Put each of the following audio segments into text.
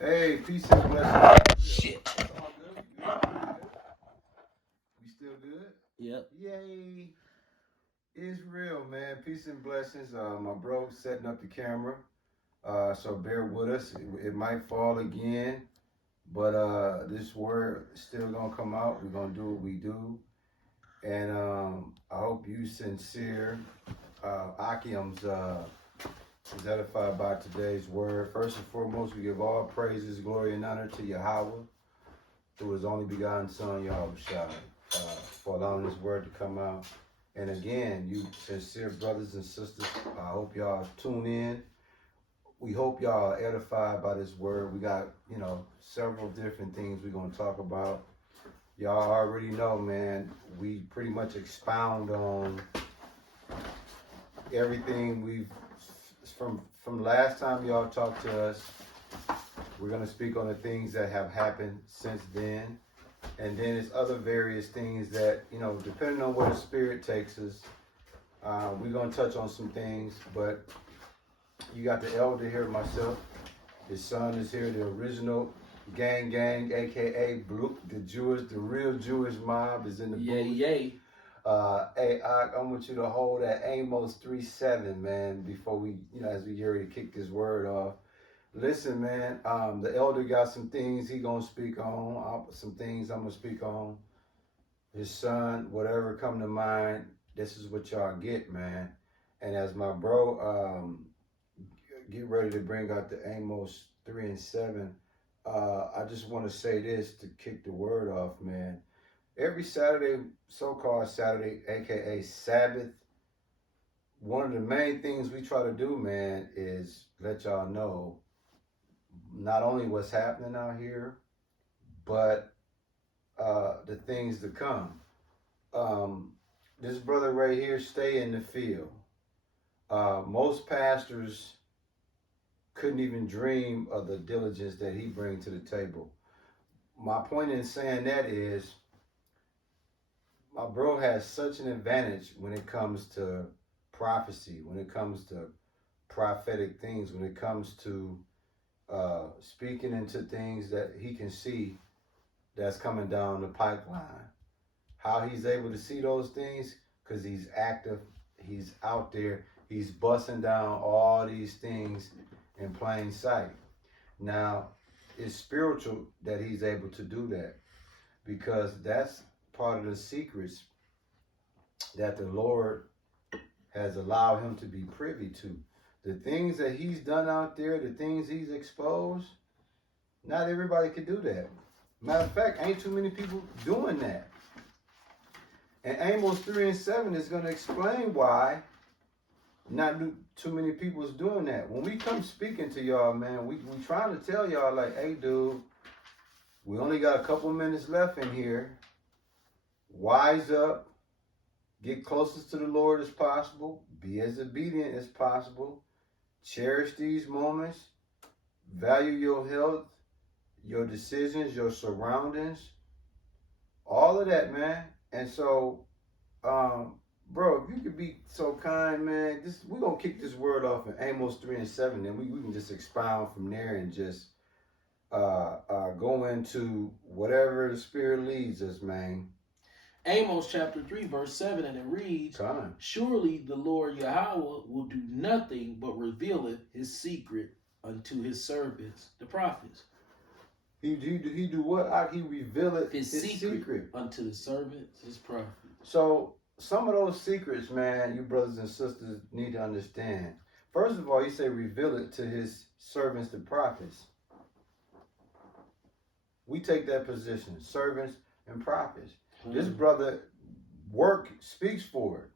Hey, peace and blessings. Shit. All good? You good? We still good? Yep. Yay. Israel, man. Peace and blessings. My bro setting up the camera. So bear with us. It might fall again, but this word is still gonna come out. We're gonna do what we do. And I hope you sincere. Akiem's is edified by today's word. First and foremost, we give all praises, glory, and honor to Yahweh, through his only begotten son, Yahweh Shai, for allowing this word to come out. And again, you sincere brothers and sisters, I hope y'all tune in. We hope y'all are edified by this word. We got, several different things we're going to talk about. Y'all already know, man, we pretty much expound on everything we've, from last time y'all talked to us. We're going to speak on the things that have happened since then. And then it's other various things that, depending on where the Spirit takes us, we're going to touch on some things. But you got the elder here, myself. His son is here, the original gang, a.k.a. Blue, the real Jewish mob is in the booth. Yay. Hey, I want you to hold that Amos 3:7, man, before we, as we get ready to kick this word off. Listen, man, the elder got some things he gonna speak on, some things I'm gonna speak on. His son, whatever come to mind, this is what y'all get, man. And as my bro get ready to bring out the Amos 3 and 7, I just want to say this to kick the word off, man. Every Saturday, so-called Saturday, aka Sabbath, one of the main things we try to do, man, is let y'all know not only what's happening out here, but the things to come. This brother right here, stay in the field. Most pastors couldn't even dream of the diligence that he brings to the table. My point in saying that is, my bro has such an advantage when it comes to prophecy, when it comes to prophetic things, when it comes to speaking into things that he can see that's coming down the pipeline. How he's able to see those things? Because he's active, he's out there, he's busting down all these things in plain sight. Now, it's spiritual that he's able to do that, because that's part of the secrets that the Lord has allowed him to be privy to. The things that he's done out there, the things he's exposed, not everybody can do that. Matter of fact, ain't too many people doing that. And Amos 3 and 7 is going to explain why not too many people is doing that. When we come speaking to y'all, man, we trying to tell y'all, like, hey, dude, we only got a couple minutes left in here. Wise up. Get closest to the Lord as possible. Be as obedient as possible. Cherish these moments. Value your health, your decisions, your surroundings. All of that, man. And so, bro, if you could be so kind, man, we're going to kick this word off in Amos 3 and 7. And we can just expound from there and just go into whatever the Spirit leads us, man. Amos chapter 3, verse 7, and it reads, Time. Surely the Lord Yahweh will do nothing but revealeth his secret unto his servants, the prophets. He do what? He revealeth His secret unto the servants, his prophets. So some of those secrets, man, you brothers and sisters need to understand. First of all, he say reveal it to his servants, the prophets. We take that position, servants and prophets. This brother work speaks for it.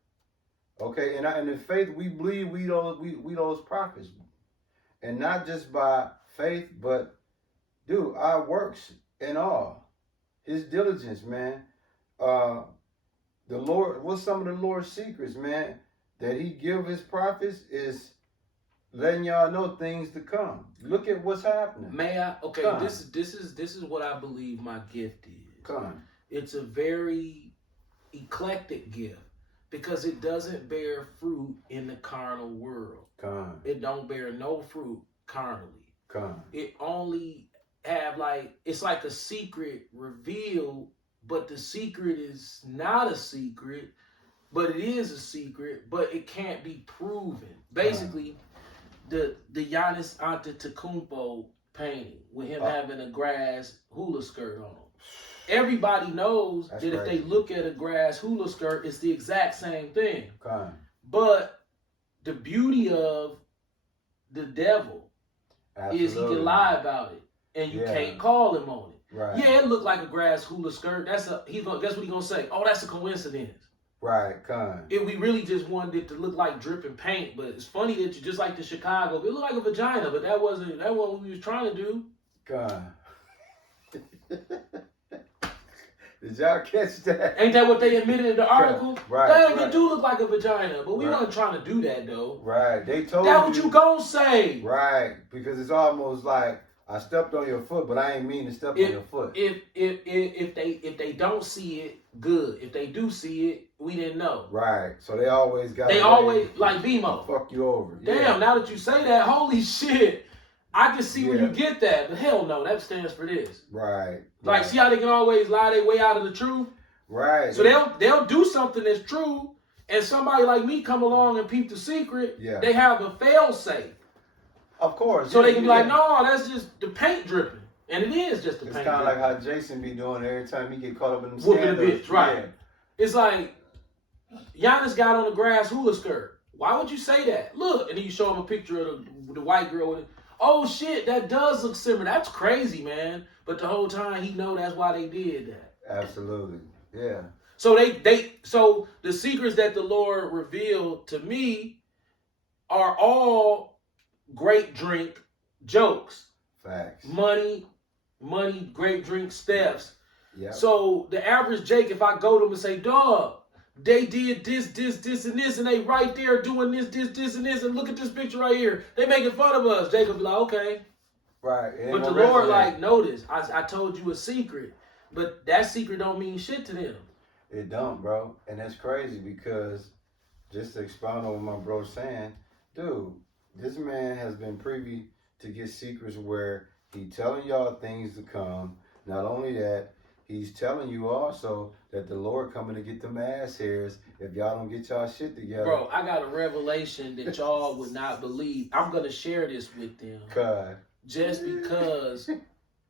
Okay, and in faith we believe we those prophets. And not just by faith, but dude, our works and all. His diligence, man. The Lord, what's some of the Lord's secrets, man, that he give his prophets is letting y'all know things to come. Look at what's happening. May I? Okay, come. This is what I believe my gift is. Come. It's a very eclectic gift because it doesn't bear fruit in the carnal world. Come. It don't bear no fruit carnally. Come. It only have like, it's like a secret revealed, but the secret is not a secret, but it is a secret, but it can't be proven. Basically, the Giannis Antetokounmpo painting with him having a grass hula skirt on. Everybody knows that if they look at a grass hula skirt, it's the exact same thing. Okay. But the beauty of the devil is he can lie about it, and you can't call him on it. Right. Yeah, it looked like a grass hula skirt. Guess what he's gonna say? Oh, that's a coincidence. Right, come. If we really just wanted it to look like dripping paint, but it's funny that you just like the Chicago. It looked like a vagina, but that wasn't what we was trying to do. Come. Did y'all catch that? Ain't that what they admitted in the article? Right. They do look like a vagina, but we weren't trying to do that though. Right. They told that what you gonna say. Right. Because it's almost like I stepped on your foot, but I ain't mean to step on your foot. If they don't see it, good. If they do see it, we didn't know. Right. So they always got. They always like BMO. Fuck you over. Damn. Now that you say that, holy shit. I can see where you get that, but hell no, that stands for this. Right. Like, see how they can always lie their way out of the truth? Right. So they'll do something that's true, and somebody like me come along and peep the secret. Yeah. They have a fail safe. Of course. So they can be like, no, that's just the paint dripping, and it is just the paint. It's kind of like how Jason be doing every time he get caught up in them whooping scandals. a bitch, right? Yeah. It's like Giannis got on a grass hula skirt. Why would you say that? Look, and then you show him a picture of the white girl with it. Oh shit, that does look similar. That's crazy, man. But the whole time he know that's why they did that. Absolutely. Yeah. So so the secrets that the Lord revealed to me are all great drink jokes. Facts. Money, great drink steps. Yeah. So the average Jake, if I go to him and say, dog, they did this, and this, and they right there doing this, and this, and look at this picture right here. They making fun of us. Jacob be like, okay. Right. But the Lord, like, notice, I told you a secret, but that secret don't mean shit to them. It don't, bro. And that's crazy because, just to expound on what my bro's saying, dude, this man has been privy to get secrets where he telling y'all things to come. Not only that, he's telling you also that the Lord coming to get them ass hairs if y'all don't get y'all shit together. Bro, I got a revelation that y'all would not believe. I'm going to share this with them. God. Just because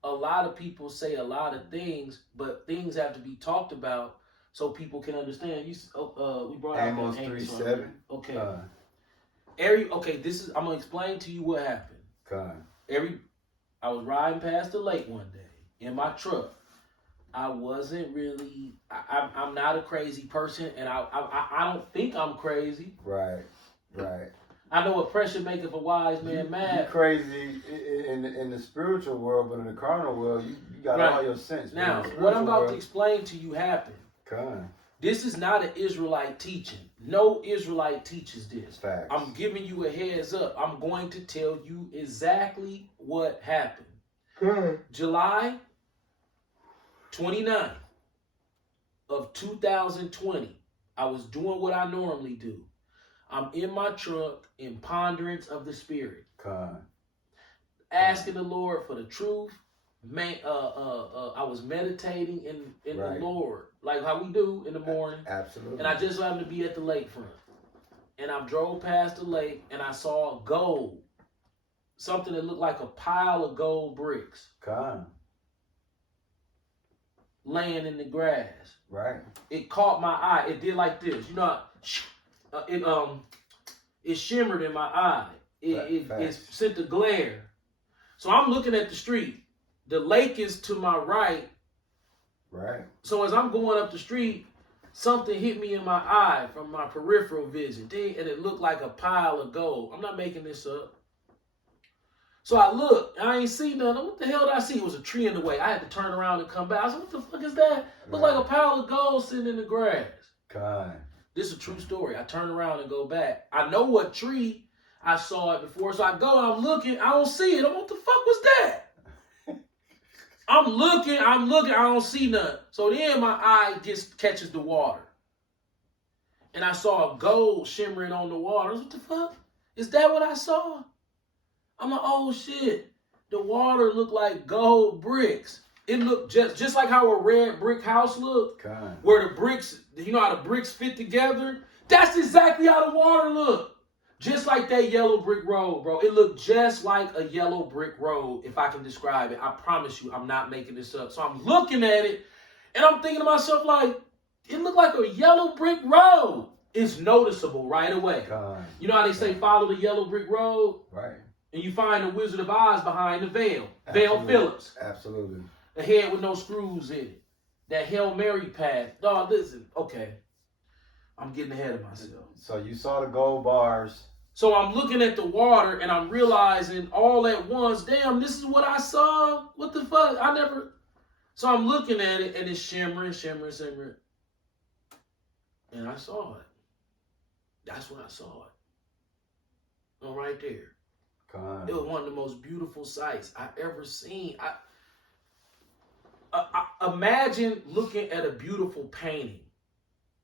a lot of people say a lot of things, but things have to be talked about so people can understand. We brought out Amos 3:7. Okay. God. This is, I'm going to explain to you what happened. God. I was riding past the lake one day in my truck. I wasn't really. I'm not a crazy person, and I don't think I'm crazy. Right. I know what pressure maketh a wise man mad. You crazy in the spiritual world, but in the carnal world, you got all your sense. Now, what I'm about to explain to you happened. God. This is not an Israelite teaching. No Israelite teaches this. Facts. I'm giving you a heads up. I'm going to tell you exactly what happened. God. July 29th of 2020, I was doing what I normally do. I'm in my truck in ponderance of the Spirit. God. Asking the Lord for the truth. I was meditating in the Lord, like how we do in the morning. Absolutely. And I just happened to be at the lakefront. And I drove past the lake and I saw gold. Something that looked like a pile of gold bricks. God. Laying in the grass. Right. It caught my eye. It did like this. You know, it shimmered in my eye. It sent a glare. So I'm looking at the street. The lake is to my right. Right. So as I'm going up the street, something hit me in my eye from my peripheral vision. And it looked like a pile of gold. I'm not making this up. So I looked, I ain't see nothing. What the hell did I see? It was a tree in the way. I had to turn around and come back. I said, what the fuck is that? Looked like a pile of gold sitting in the grass. God. This is a true story. I turn around and go back. I know what tree I saw it before. So I go and I'm looking. I don't see it. What the fuck was that? I'm looking. I don't see nothing. So then my eye catches the water. And I saw a gold shimmering on the water. What the fuck? Is that what I saw? I'm like, oh shit. The water looked like gold bricks. It looked just like how a red brick house looked, where the bricks, you know how the bricks fit together? That's exactly how the water looked. Just like that yellow brick road, bro. It looked just like a yellow brick road, if I can describe it. I promise you, I'm not making this up. So I'm looking at it, and I'm thinking to myself, like, it looked like a yellow brick road. It's noticeable right away. You know how they say follow the yellow brick road? Right. And you find the Wizard of Oz behind the veil. Veil Phillips. Absolutely. The head with no screws in it. That Hail Mary path. Dog, listen. Okay. I'm getting ahead of myself. So you saw the gold bars. So I'm looking at the water and I'm realizing all at once, damn, this is what I saw? What the fuck? So I'm looking at it and it's shimmering. And I saw it. That's what I saw it. Oh, right there. It was one of the most beautiful sights I ever seen. Imagine looking at a beautiful painting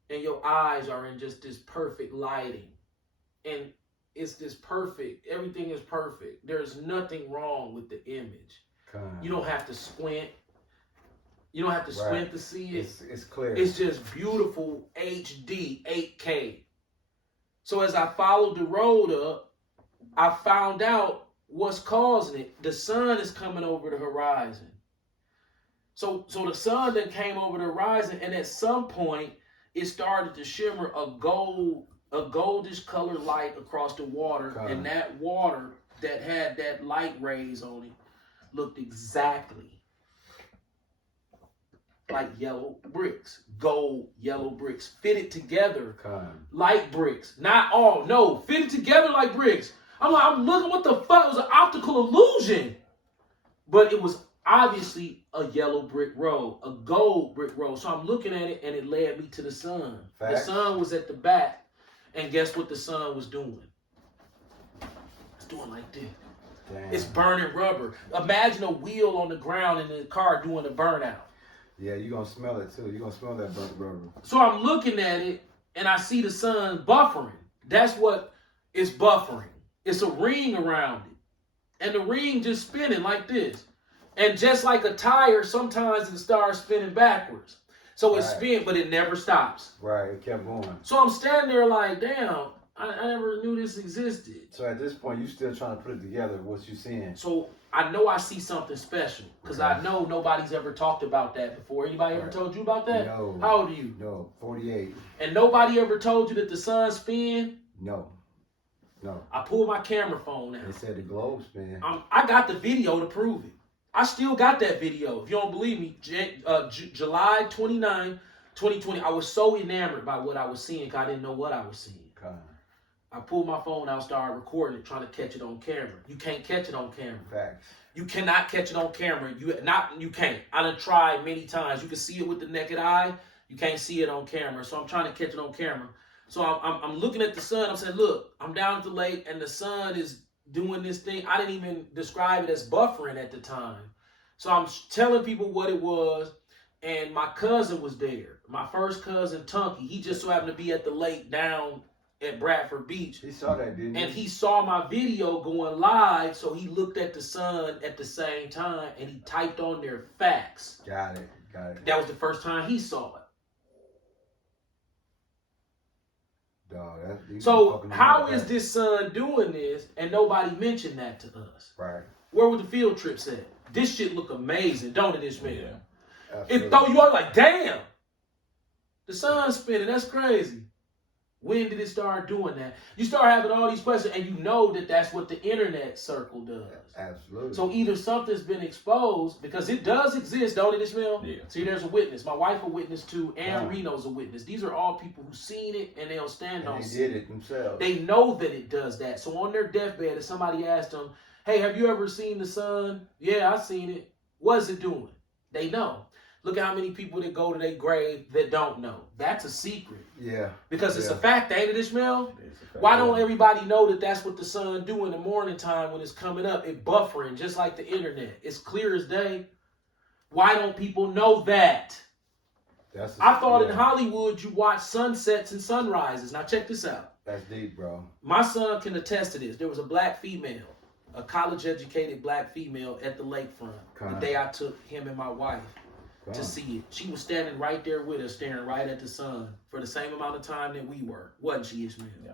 and your eyes are in just this perfect lighting. And it's this perfect, everything is perfect. There's nothing wrong with the image. You don't have to squint. You don't have to squint to see it. It's clear. It's just beautiful HD, 8K. So as I followed the road up, I found out what's causing it. The sun is coming over the horizon. So the sun then came over the horizon, and at some point, it started to shimmer a goldish colored light across the water, and that water that had that light rays on it looked exactly like yellow bricks, gold yellow bricks, fitted together like bricks. Not all, no, fitted together like bricks. I'm looking, what the fuck? It was an optical illusion. But it was obviously a yellow brick road, a gold brick road. So I'm looking at it and it led me to the sun. Facts. The sun was at the back. And guess what the sun was doing? It's doing like this. Damn. It's burning rubber. Imagine a wheel on the ground in the car doing a burnout. Yeah, you're going to smell it too. You're going to smell that burnt rubber. So I'm looking at it and I see the sun buffering. That's what it's buffering. It's a ring around it. And the ring just spinning like this. And just like a tire, sometimes it starts spinning backwards. So it spins, but it never stops. Right, it kept going. So I'm standing there like, damn, I never knew this existed. So at this point, you still trying to put it together, what you seeing. So I know I see something special. Because I know nobody's ever talked about that before. Anybody ever told you about that? No. How old are you? No, 48. And nobody ever told you that the sun spin? No. I pulled my camera phone out. They said the globe spin. I got the video to prove it. I still got that video. If you don't believe me, July 29, 2020, I was so enamored by what I was seeing because I didn't know what I was seeing. I pulled my phone out, started recording it, trying to catch it on camera. You can't catch it on camera. Facts. You cannot catch it on camera. You can't. I done tried many times. You can see it with the naked eye. You can't see it on camera. So I'm trying to catch it on camera. So I'm looking at the sun. I'm saying, look, I'm down at the lake and the sun is doing this thing. I didn't even describe it as buffering at the time. So I'm telling people what it was. And my cousin was there. My first cousin, Tunky. He just so happened to be at the lake down at Bradford Beach. He saw that, didn't he? And he saw my video going live. So he looked at the sun at the same time. And he typed on there facts. Got it. That was the first time he saw it. So how is this son doing this and nobody mentioned that to us? Right. Where were the field trips at? This shit look amazing, don't it, Ishmael? Yeah. It throw you out like, damn, the sun's spinning, that's crazy. When did it start doing that? You start having all these questions and you know that that's what the internet circle does. Absolutely. So either something's been exposed, because it does exist, don't it, Ishmael? Yeah. See, there's a witness. My wife a witness too, and Reno's a witness. These are all people who've seen it and they'll stand on it. They did it themselves. They know that it does that. So on their deathbed, if somebody asked them, hey, have you ever seen the sun? Yeah, I've seen it. What is it doing? They know. Look at how many people that go to their grave that don't know. That's a secret. Yeah. Because it's a fact, ain't it, Ishmael? Why don't everybody know that that's what the sun do in the morning time when it's coming up? It buffering, just like the internet. It's clear as day. Why don't people know that? I thought in Hollywood you watch sunsets and sunrises. Now check this out. That's deep, bro. My son can attest to this. There was a black female a college-educated black female at the lakefront the day I took him and my wife to see it. She was standing right there with us, staring right at the sun for the same amount of time that we were. Wasn't she, Ishmael? Yeah.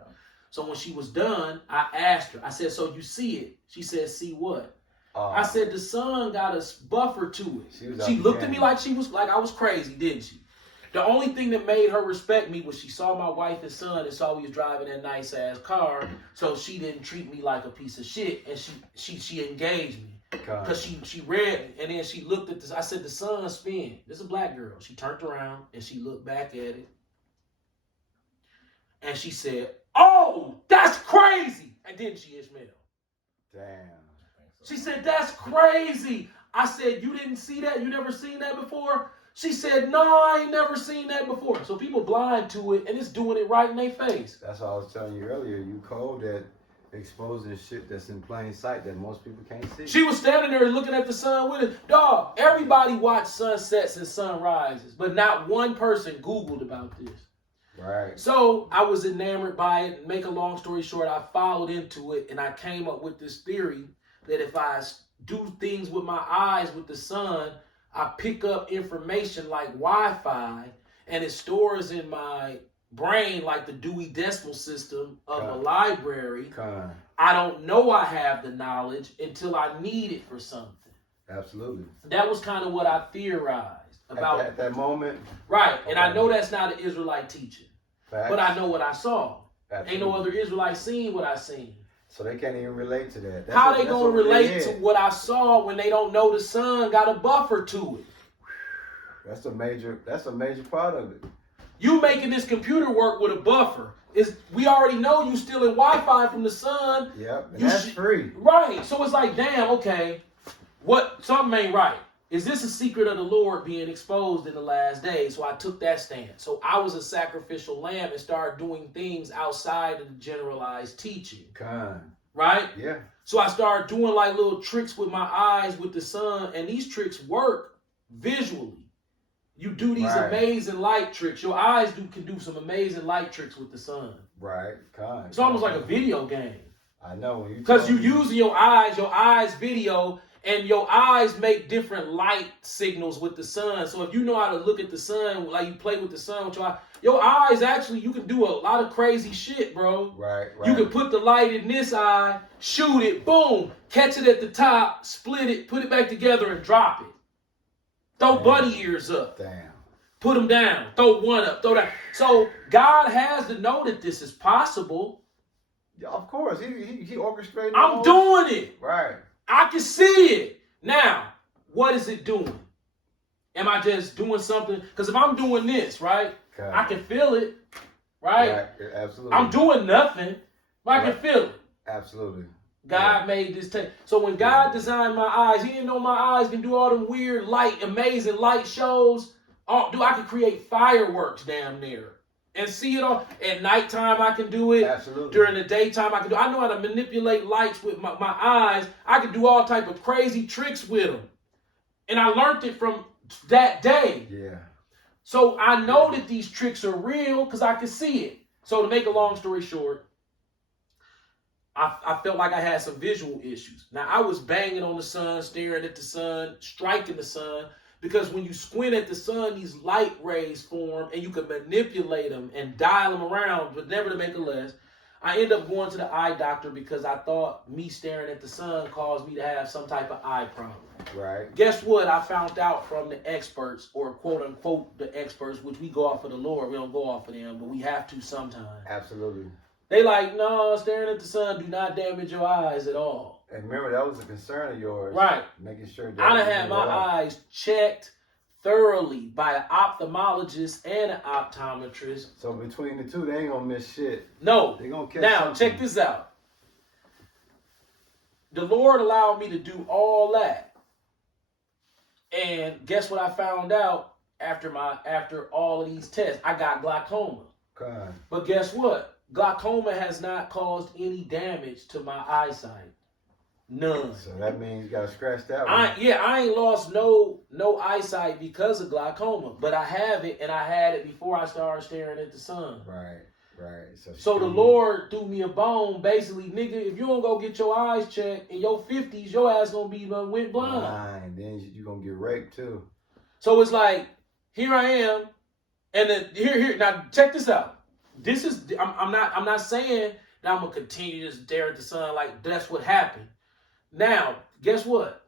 So when she was done, I asked her, I said, so you see it? She said, see what? I said, the sun got a buffer to it. She looked at me like I was crazy, didn't she? The only thing that made her respect me was she saw my wife and son and saw we was driving that nice ass car, so she didn't treat me like a piece of shit, and she engaged me. Because she read me, and then she looked at this. I said, the sun spin. This is a black girl. She turned around and she looked back at it. And she said, oh, that's crazy. And didn't she, Ishmael? Damn. She said, that's crazy. I said, you didn't see that? You never seen that before? She said, no, I ain't never seen that before. So people blind to it, and it's doing it right in their face. That's what I was telling you earlier. You cold at exposing shit that's in plain sight that most people can't see. She was standing there looking at the sun with it. Dog, everybody watch sunsets and sunrises, but not one person Googled about this. Right. So I was enamored by it. And make a long story short, I followed into it, and I came up with this theory that if I do things with my eyes with the sun, I pick up information like Wi-Fi, and it stores in my brain like the Dewey Decimal System of a library. I don't know I have the knowledge until I need it for something. Absolutely. That was kind of what I theorized about at that moment. Right, and I know that's not an Israelite teaching, but I know what I saw. Absolutely. Ain't no other Israelite seen what I seen. So they can't even relate to that. How they gonna relate to what I saw when they don't know the sun got a buffer to it? That's a major part of it. You making this computer work with a buffer. We already know you stealing Wi-Fi from the sun. Yep, and that's free. Right. So it's like, damn, okay, something ain't right. Is this a secret of the Lord being exposed in the last days? So I took that stand. So I was a sacrificial lamb and started doing things outside of the generalized teaching. Right? Yeah. So I started doing like little tricks with my eyes with the sun, and these tricks work visually. You do these amazing light tricks. Your eyes can do some amazing light tricks with the sun. Right. It's almost like a video game. I know. Because you using your eyes video, and your eyes make different light signals with the sun. So if you know how to look at the sun, like you play with the sun with your eyes actually, you can do a lot of crazy shit, bro. Right. You can put the light in this eye, shoot it, boom, catch it at the top, split it, put it back together, and drop it. Throw bunny ears up. Damn. Put them down. Throw one up. Throw that. So God has to know that this is possible. Yeah, of course. He orchestrated. I'm doing it. Right. I can see it. Now, what is it doing? Am I just doing something? Because if I'm doing this, right, I can feel it, right? Absolutely. I'm doing nothing, but I can feel it. Absolutely. God made this tape. So when God designed my eyes, he didn't know my eyes can do all them weird light, amazing light shows. I can create fireworks down there and see it all. At nighttime, I can do it. Absolutely. During the daytime, I can do it. I know how to manipulate lights with my eyes. I can do all type of crazy tricks with them. And I learned it from that day. Yeah. So I know that these tricks are real because I can see it. So to make a long story short, I felt like I had some visual issues. Now, I was banging on the sun, staring at the sun, striking the sun, because when you squint at the sun, these light rays form, and you can manipulate them and dial them around, but never to make a less. I ended up going to the eye doctor because I thought me staring at the sun caused me to have some type of eye problem. Right. Guess what? I found out from the experts, or quote unquote the experts, which we go off of the Lord. We don't go off of them, but we have to sometimes. Absolutely. They like, no, staring at the sun do not damage your eyes at all. And remember, that was a concern of yours. Right. Making sure that I done had my eyes checked thoroughly by an ophthalmologist and an optometrist. So between the two, they ain't gonna miss shit. No. They gonna catch Now, something. check this out. The Lord allowed me to do all that. And guess what I found out after all of these tests? I got glaucoma. God. But guess what? Glaucoma has not caused any damage to my eyesight. None. So that means you gotta scratch that one. I ain't lost no eyesight because of glaucoma, but I have it, and I had it before I started staring at the sun. Right. Right. So the Lord threw me a bone, basically, nigga, if you don't go get your eyes checked in your 50s, your ass gonna be went blind. Then you gonna get raped too. So it's like, here I am, and then here. Now check this out. This is I'm not saying that I'm gonna continue to stare at the sun like that's what happened. Now, guess what?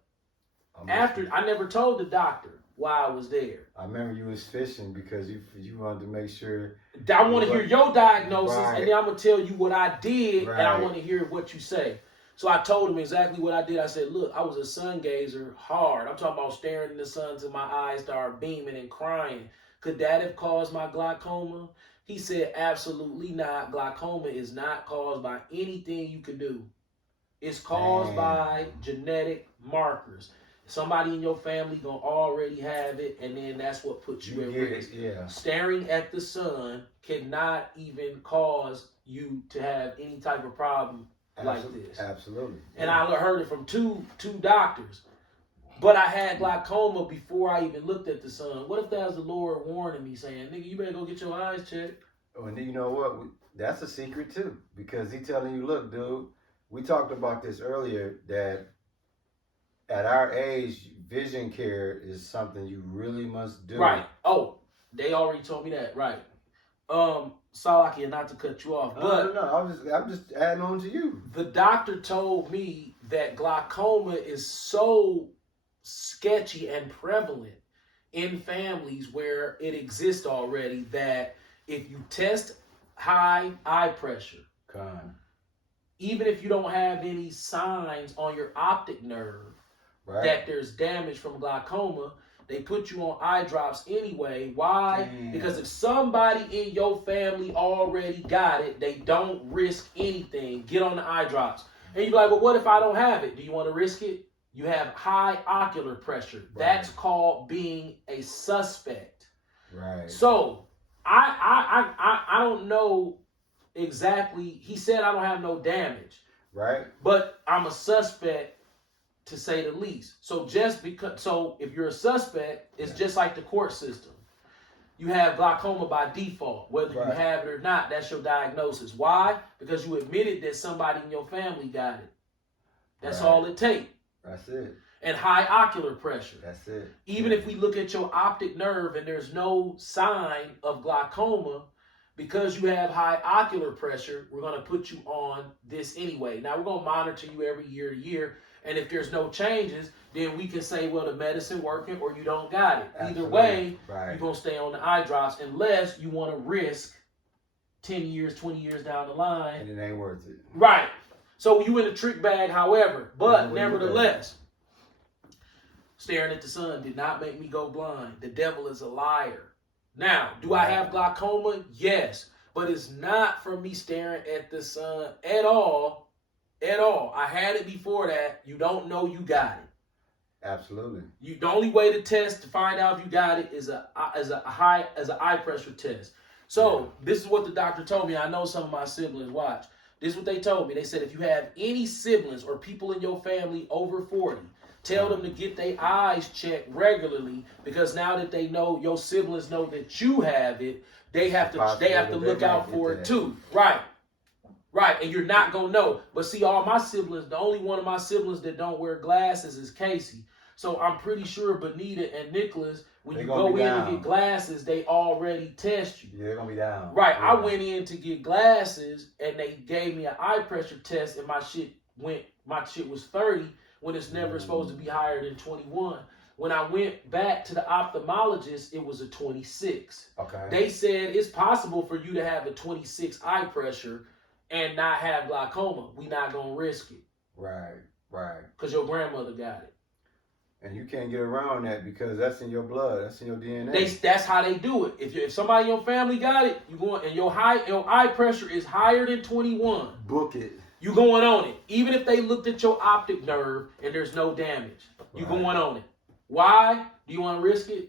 After I never told the doctor why I was there. I remember you was fishing because you wanted to make sure. I want to hear your diagnosis, right. and then I'm gonna tell you what I did, right. and I want to hear what you say. So I told him exactly what I did. I said, look, I was a sun gazer hard. I'm talking about staring in the sun till my eyes start beaming and crying. Could that have caused my glaucoma? He said, absolutely not. Glaucoma is not caused by anything you can do. It's caused by genetic markers. Somebody in your family gonna already have it, and then that's what puts you at risk. Yeah. Staring at the sun cannot even cause you to have any type of problem like this. Absolutely. And I heard it from two doctors. But I had glaucoma before I even looked at the sun. What if that was the Lord warning me, saying, nigga, you better go get your eyes checked? Oh, and you know what? That's a secret too, because he telling you, look, dude, we talked about this earlier, that at our age, vision care is something you really must do. Right. Oh, they already told me that. Right. Salaki, not to cut you off, but no, I'm just adding on to you. The doctor told me that glaucoma is so sketchy and prevalent in families where it exists already that if you test high eye pressure, even if you don't have any signs on your optic nerve, right, that there's damage from glaucoma, they put you on eye drops anyway. Why? Damn. Because if somebody in your family already got it, they don't risk anything. Get on the eye drops. And you're like, well, what if I don't have it? Do you want to risk it? You have high ocular pressure. Right. That's called being a suspect. Right. So I don't know exactly. He said I don't have no damage. Right. But I'm a suspect, to say the least. So if you're a suspect, it's just like the court system. You have glaucoma by default. Whether you have it or not, that's your diagnosis. Why? Because you admitted that somebody in your family got it. That's all it takes. That's it. And high ocular pressure. That's it. Even if we look at your optic nerve and there's no sign of glaucoma, because you have high ocular pressure, we're going to put you on this anyway. Now, we're going to monitor you every year to year. And if there's no changes, then we can say, well, the medicine working or you don't got it. Absolutely. Either way, you're going to stay on the eye drops unless you want to risk 10 years, 20 years down the line. And it ain't worth it. Right. So you in a trick bag, however. But nevertheless, staring at the sun did not make me go blind. The devil is a liar. Now, do I have glaucoma? Yes. But it's not from me staring at the sun at all. At all. I had it before that. You don't know you got it. Absolutely. The only way to test to find out if you got it is an eye pressure test. So this is what the doctor told me. I know some of my siblings watch. This is what they told me. They said if you have any siblings or people in your family over 40, tell them to get their eyes checked regularly, because now that they know, your siblings know that you have it, they have to look out for it too. Right. Right, and you're not going to know. But see, all my siblings, the only one of my siblings that don't wear glasses is Casey. So I'm pretty sure Benita and Nicholas, when you go in to get glasses, they already test you. Yeah, they're going to be down. Right, I went in to get glasses, and they gave me an eye pressure test, and my shit was 30, when it's never supposed to be higher than 21. When I went back to the ophthalmologist, it was a 26. Okay. They said it's possible for you to have a 26 eye pressure and not have glaucoma. We not gonna risk it. Right. Because your grandmother got it. And you can't get around that because that's in your blood. That's in your DNA. That's how they do it. If somebody in your family got it, you going, and your eye pressure is higher than 21. Book it. You going on it. Even if they looked at your optic nerve and there's no damage, you going on it. Why? Do you want to risk it?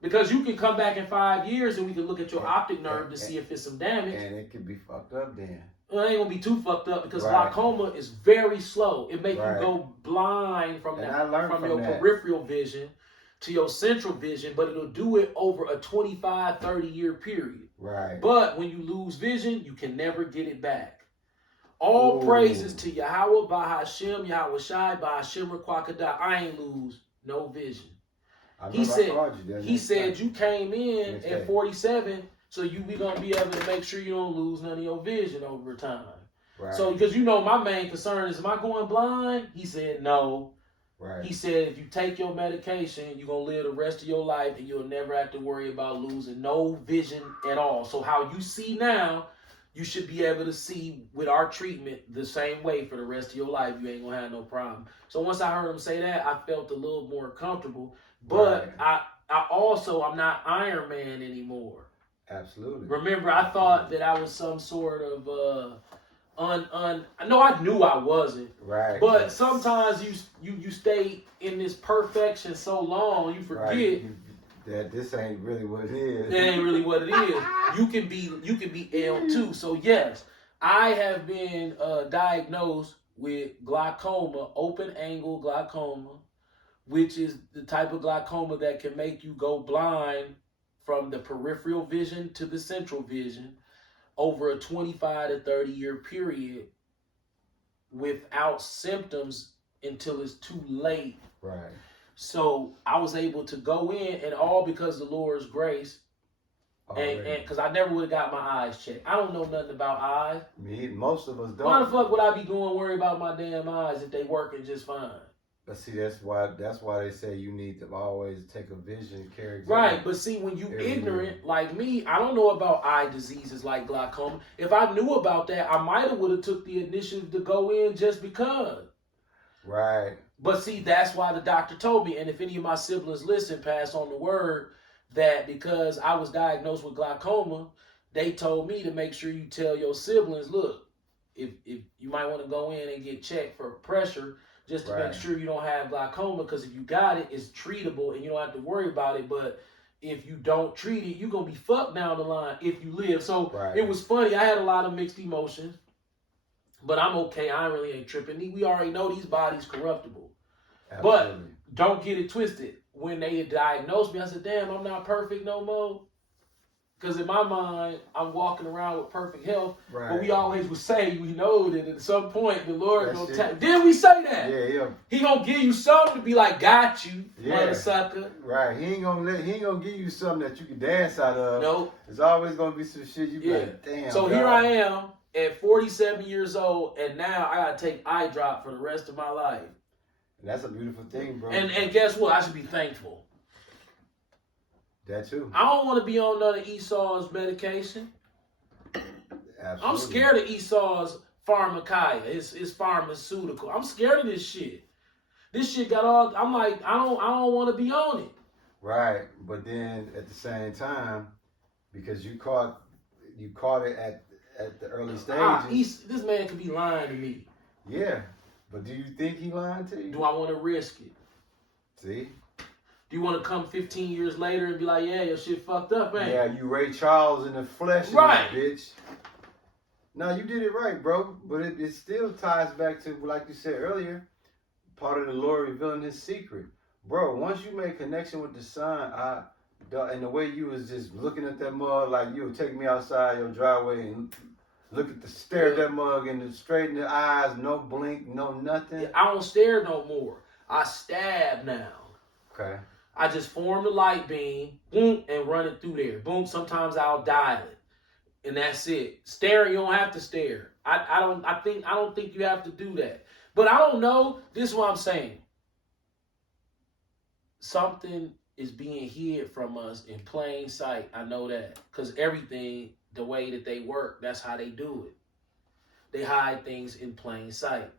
Because you can come back in 5 years and we can look at your optic nerve to see if it's some damage. And it could be fucked up then. Well, it ain't gonna be too fucked up because glaucoma is very slow. It makes you go blind from your peripheral vision to your central vision, but it'll do it over a 25, 30-year period. Right. But when you lose vision, you can never get it back. All Ooh. praises to Yahweh, Bahashem, Yahweh Shai, Bahashem, Kwakadah. I ain't lose no vision. He said you came in at 47, so you be gonna be able to make sure you don't lose none of your vision over time. Right. So because my main concern is, am I going blind? He said no. Right. He said if you take your medication, you're gonna live the rest of your life and you'll never have to worry about losing no vision at all. So how you see now, you should be able to see with our treatment the same way for the rest of your life. You ain't gonna have no problem. So once I heard him say that, I felt a little more comfortable. But right. I'm not Iron Man anymore. Absolutely. Remember, I thought that I was some sort of no, I knew I wasn't. Right. But sometimes you stay in this perfection so long, you forget. Right. That this ain't really what it is. It ain't really what it is. You can be L2. So yes, I have been diagnosed with glaucoma, open angle glaucoma, which is the type of glaucoma that can make you go blind from the peripheral vision to the central vision over a 25 to 30 year period without symptoms until it's too late. Right. So I was able to go in, and all because of the Lord's grace, and because I never would have got my eyes checked. I don't know nothing about eyes. Most of us don't. Why the fuck would I be going worry about my damn eyes if they working just fine? But see, that's why they say you need to always take a vision care exam. Right, but see, when you ignorant like me, I don't know about eye diseases like glaucoma. If I knew about that, I might have would have took the initiative to go in just because. Right. But see, that's why the doctor told me, and if any of my siblings listen, pass on the word that because I was diagnosed with glaucoma, they told me to make sure you tell your siblings, look, if you might want to go in and get checked for pressure, just to make sure you don't have glaucoma, because if you got it, it's treatable and you don't have to worry about it. But if you don't treat it, you're going to be fucked down the line if you live. So It was funny. I had a lot of mixed emotions, but I'm okay. I really ain't tripping. We already know these bodies corruptible. Absolutely. But don't get it twisted. When they diagnosed me, I said, damn, I'm not perfect no more. Because in my mind, I'm walking around with perfect health. Right. But we always would say, we know that at some point the Lord gonna tap. Didn't we say that? Yeah. He gonna give you something to be like, got you, mother sucker. Right. He ain't gonna give you something that you can dance out of. Nope. There's always gonna be some shit you like, damn. So God. Here I am at 47 years old, and now I gotta take eye drop for the rest of my life. And that's a beautiful thing, bro. And guess what? I should be thankful. That too. I don't want to be on none of Esau's medication. Absolutely. I'm scared of Esau's pharmakia. It's pharmaceutical. I'm scared of this shit. This shit got all. I'm like, I don't want to be on it. Right, but then at the same time, because you caught it at the early stages. This man could be lying to me. Yeah, but do you think he lying to you? Do I want to risk it? See. Do you want to come 15 years later and be like, yeah, your shit fucked up, man? Yeah, you Ray Charles in the flesh, right, bitch. No, you did it right, bro. But it still ties back to, like you said earlier, part of the Lord revealing his secret. Bro, once you make connection with the Son, and the way you was just looking at that mug, like you would take me outside your driveway and stare at that mug and straighten the eyes, no blink, no nothing. Yeah, I don't stare no more. I stab now. Okay. I just form the light beam, boom, and run it through there. Boom, sometimes I'll dial it. And that's it. Staring, you don't have to stare. I don't think you have to do that. But I don't know. This is what I'm saying. Something is being hid from us in plain sight. I know that. Because everything, the way that they work, that's how they do it. They hide things in plain sight.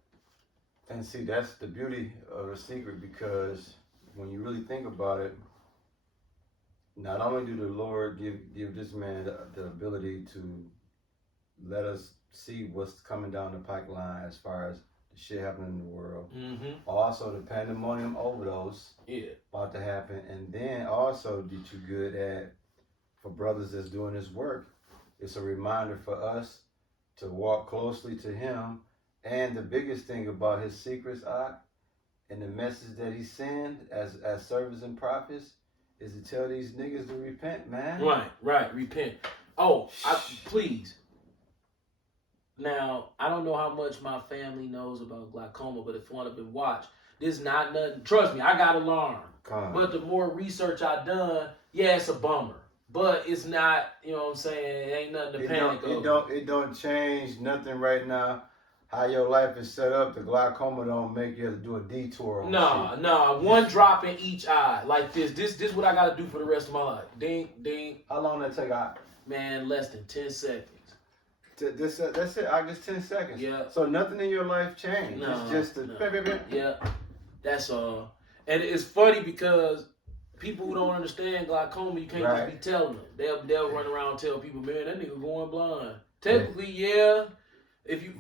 And see, that's the beauty of the secret, because when you really think about it, not only do the Lord give this man the ability to let us see what's coming down the pipeline as far as the shit happening in the world, also the pandemonium overdose about to happen, and then also get you good at, for brothers that's doing this work, it's a reminder for us to walk closely to him. And the biggest thing about his secrets, And the message that he send as servants and prophets is to tell these niggas to repent, man. Right, repent. Please. Now, I don't know how much my family knows about glaucoma, but if one of them watch, this not nothing. Trust me, I got alarmed. But the more research I done, yeah, it's a bummer. But it's not, you know what I'm saying, it ain't nothing to panic over. It don't change nothing right now. How your life is set up, the glaucoma don't make you have to do a detour on No. One drop in each eye. Like this. This what I gotta do for the rest of my life. Ding, ding. How long that take out? Man, less than 10 seconds. That's it. I just 10 seconds. Yeah. So nothing in your life changed. No, it's just Yeah. That's all. And it's funny because people who don't understand glaucoma, you can't just be telling them. They'll run around and tell people, man, that nigga going blind. Technically, yeah.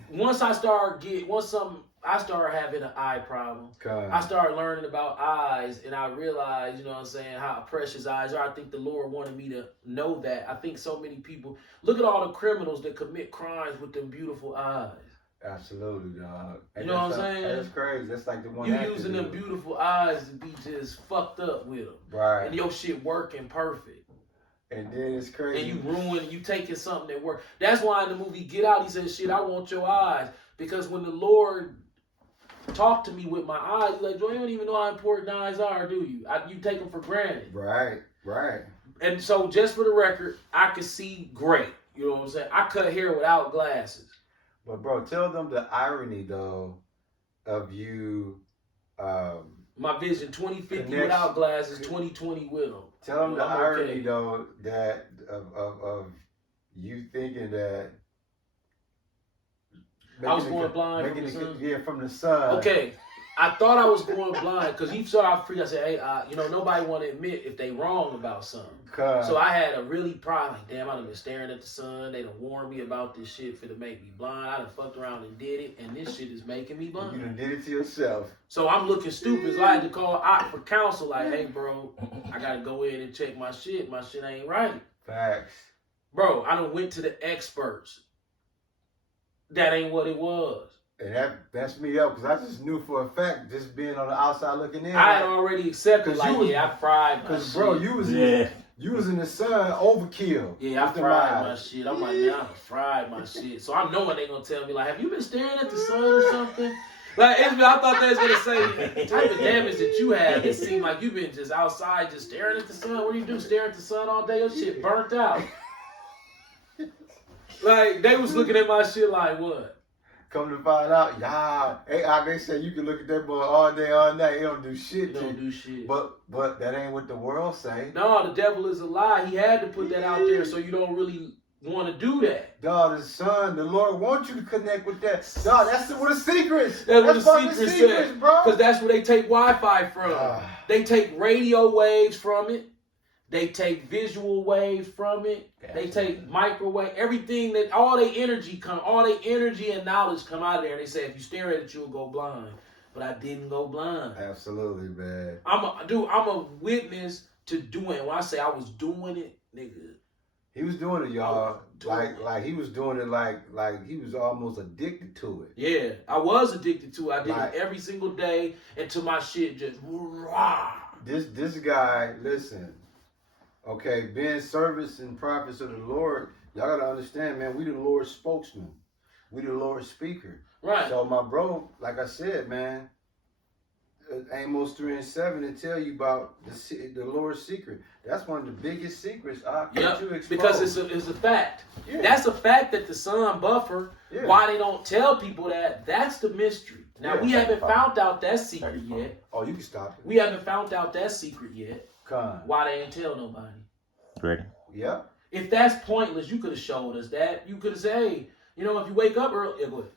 Once I start having an eye problem, I started learning about eyes, and I realized, you know what I'm saying, how precious eyes are. I think the Lord wanted me to know that. I think so many people, look at all the criminals that commit crimes with them beautiful eyes. Absolutely, dog. You know what I'm saying? That's crazy. That's like the one. You using them beautiful eyes to be just fucked up with them. Right. And your shit working perfect. And then it's crazy. And you taking something that works. That's why in the movie Get Out, he says, shit, I want your eyes. Because when the Lord talked to me with my eyes, he's like, Joe, you don't even know how important eyes are, do you? You take them for granted. Right. And so just for the record, I could see great. You know what I'm saying? I cut hair without glasses. But bro, tell them the irony though of you. My vision 2050 without glasses, 2020 with them. Tell them the irony though that of you thinking that I was going blind from the sun. Yeah, from the sun. Okay. I thought I was going blind because he saw I freaked. I said, hey, nobody want to admit if they wrong about something. So I had a really pride, like, damn, I done been staring at the sun. They done warned me about this shit for to make me blind. I done fucked around and did it, and this shit is making me blind. You done did it to yourself. So I'm looking stupid. So I had to call out for counsel, like, hey, bro, I got to go in and check my shit. My shit ain't right. Facts. Bro, I done went to the experts. That ain't what it was. And that messed me up because I just knew for a fact, just being on the outside looking in. I had already accepted, I fried my shit. Bro, you was in the sun, overkill. Yeah, I fried my shit. I'm like, man, I fried my shit. So I'm knowing they gonna tell me, like, have you been staring at the sun or something? Like, I thought they was gonna say the type of damage that you have. It seemed like you've been just outside, just staring at the sun. What do you do? Stare at the sun all day? Your shit burnt out. Like, they was looking at my shit like, what? Come to find out, they say you can look at that boy all day, all night. He don't do shit. He don't do shit. But that ain't what the world say. No, the devil is a lie. He had to put that out there so you don't really want to do that. Dog, the Lord wants you to connect with that. Dog, that's where the secrets. That's where the secrets, bro. Because that's where they take Wi-Fi from. They take radio waves from it. They take visual waves from it. They take microwave, everything all their energy and knowledge come out of there. And they say, if you stare at it, you'll go blind. But I didn't go blind. Absolutely, man. I'm a witness to doing it. When I say I was doing it, nigga. He was doing it, y'all. Like he was doing it like he was almost addicted to it. Yeah, I was addicted to it. I did it every single day until my shit just rah. This guy, listen. Okay, being servants and prophets of the Lord, y'all gotta understand, man, we the Lord's spokesman. We the Lord's speaker. Right. So my bro, like I said, man, Amos 3:7 to tell you about the Lord's secret. That's one of the biggest secrets you expose. Because it's a fact. Yeah. That's a fact that the sun buffer. Yeah. Why they don't tell people that's the mystery. Now we haven't found out that secret yet. Oh, you can stop it. We haven't found out that secret yet. Why they ain't tell nobody? Ready? Yeah. If that's pointless, you could have showed us that. You could have said, hey, if you wake up early, go ahead.